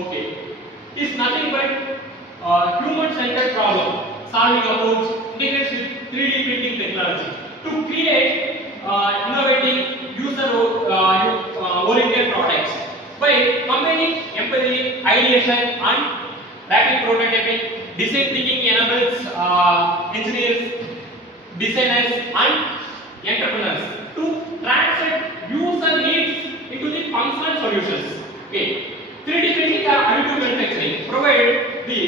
Okay, is nothing but human-centered problem solving approach integrates with 3D printing technology to create innovative user-oriented products by combining empathy, ideation, and rapid prototyping. Design thinking enables engineers, designers, and entrepreneurs to translate user needs into the functional solutions. Okay. 3D printing and additive manufacturing provide the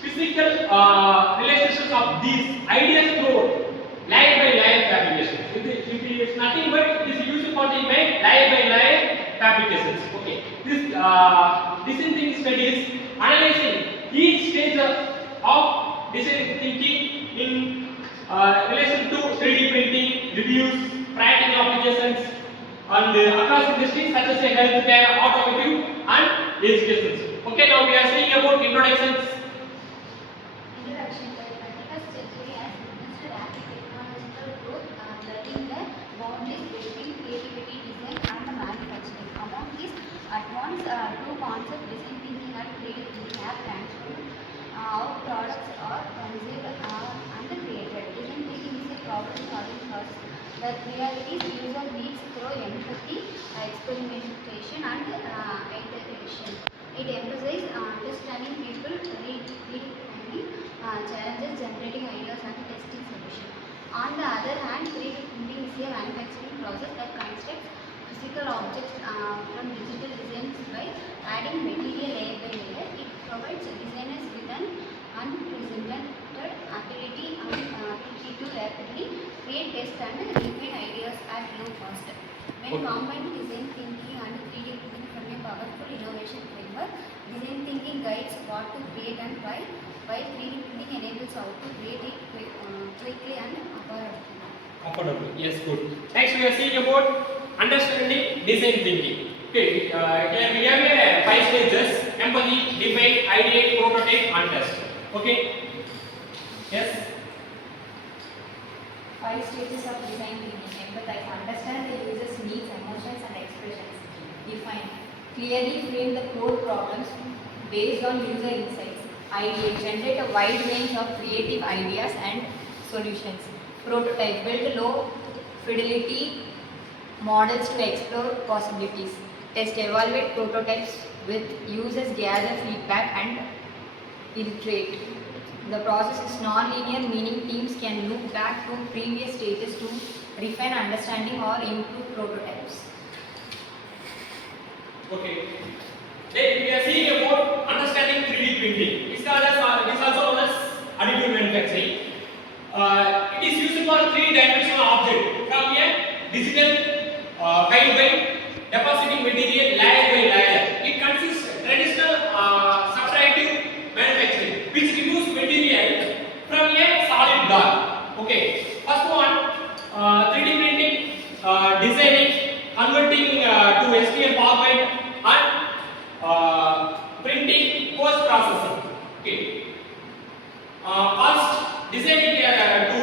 physical relationships of these ideas through layer by layer fabrication. It is nothing but it is used for the make layer by layer fabrications. Okay. This thinking studies analyzing each stage of design thinking in relation to 3D printing, reviews, practical applications, and across industries such as healthcare, automotive, and education. Okay, now we are seeing about introductions. Introduction. The 21st century has witnessed rapid technological growth, blurring the boundaries between creativity, design, and the manufacturing. Among these advanced two concept design thinking and creative thinking have transformed how products are conceived and created. Design thinking is a problem-solving process that realities user needs through empathy, experimentation, and iteration. It emphasizes understanding people, redefining challenges, generating ideas, and testing solutions. On the other hand, 3D printing is a manufacturing process that constructs physical objects from digital designs by adding material layer by layer. It provides designers with an unprecedented ability to rapidly create, test, and refine ideas at low cost. When combined design thinking and 3D printing from a powerful innovation framework, design thinking guides what to create and why, while 3D printing enables how to create it quickly and Affordable. Yes, good. Next, we are seeing about understanding design thinking. Okay, here we have 5 stages: empathy, define, ideate, prototype, and test. Okay. Yes. 5 stages of design thinking. Empathize. Understand the user's needs, emotions, and expressions. Define. Clearly frame the core problems based on user insights. Ideate. Generate a wide range of creative ideas and solutions. Prototype. Build low fidelity models to explore possibilities. Test. Evaluate prototypes with users, gather feedback, and iterate. The process is non-linear, meaning teams can look back to previous stages to refine understanding or improve prototypes. Okay. Then we are seeing about understanding 3D printing. It is also known as additive manufacturing. It is used for 3-dimensional object from a digital file by depositing material layer by layer. It consists of traditional subtractive manufacturing, which removes material from a solid block. Okay. First one, 3D printing, designing, converting to STL format, and printing post processing. Okay. First, designing to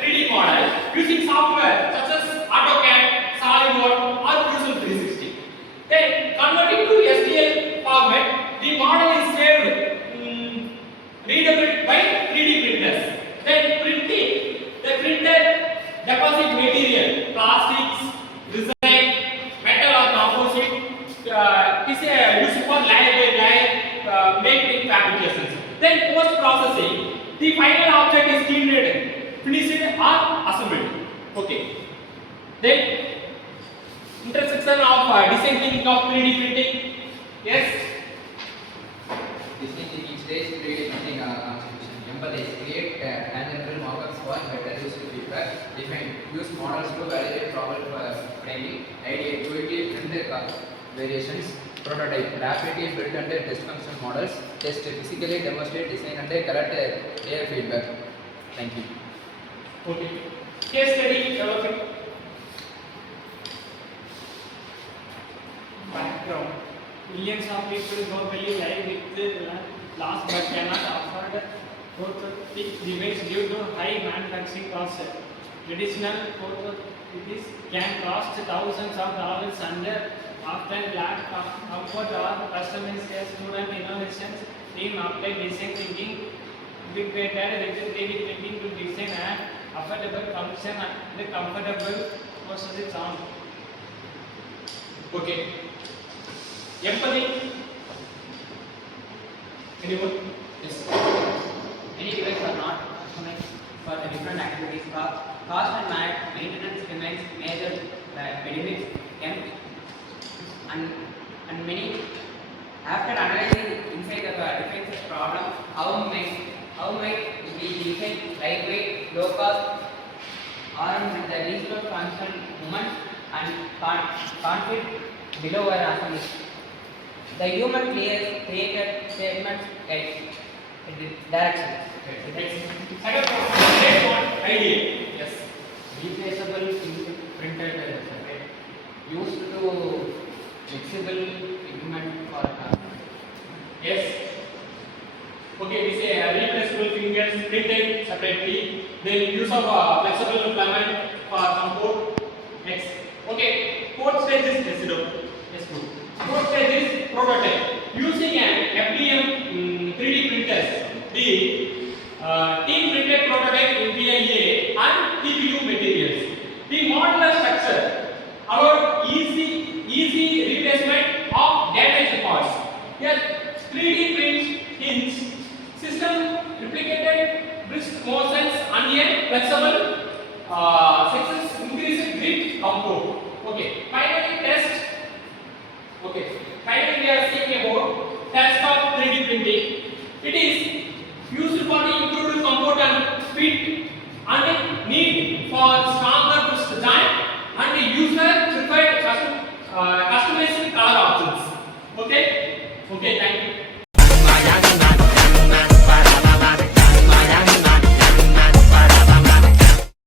3D model using software such as AutoCAD, SolidWorks, or Fusion 360. Then, converting to STL format, the model is saved readable by 3D printers. Then, printing, the printer deposit material, plastics, resin, metal, or composite. Is used for layer by layer making fabrications. Then post processing, the final object is cleaned, finished, or assembled. Okay. Then intersection of design thinking of 3D printing. Yes. Design thinking stage 3D printing contribution. Empathize. Create tangible mock-ups for better user feedback. Define. Use models to validate problem framing. Ideate. Quickly print the variations. Prototype. Rapidly build and test function models. Test. Physically demonstrate design and collect layer feedback. Thank you. Okay. Case study development. Background. Millions of people globally live with loss but cannot afford orthopedic device due to high manufacturing costs. Traditional orthopedics can cost thousands of dollars and often lack comfort or First one is a student innovations team apply design thinking with better 3D printing to design an affordable function and comfortable postage sound. Okay. Empathy. Anyone? Yes. Many devices are not customized for the different activities. Cost and maintenance remains major benefits. And many after analyzing inside the defense problem, how might we design lightweight, low cost, armed with the reasonable function movement and conflict below our assembly. The human created statements at the directions. Second one, Ideate. Yes. Replaceable printed circuit used to flexible equipment for Yes. Okay, we say replaceable fingers printed separately. Then use of flexible filament for support. Next. Okay, fourth stage is testable. Yes, good. Fourth stage is prototype. Using an FDM 3D printers, the team printed prototype in PIA and TPU materials. The modular structure allowed easy replacement of damaged parts. Here, 3D print hinge system replicated brisk motions and a flexible sections increased grip comfort. Okay, finally test. Okay, finally we are seeing about test of 3D printing. It is used for the improved comfort and fit and need for stronger design and user preferred customized color options. Okay, thank you.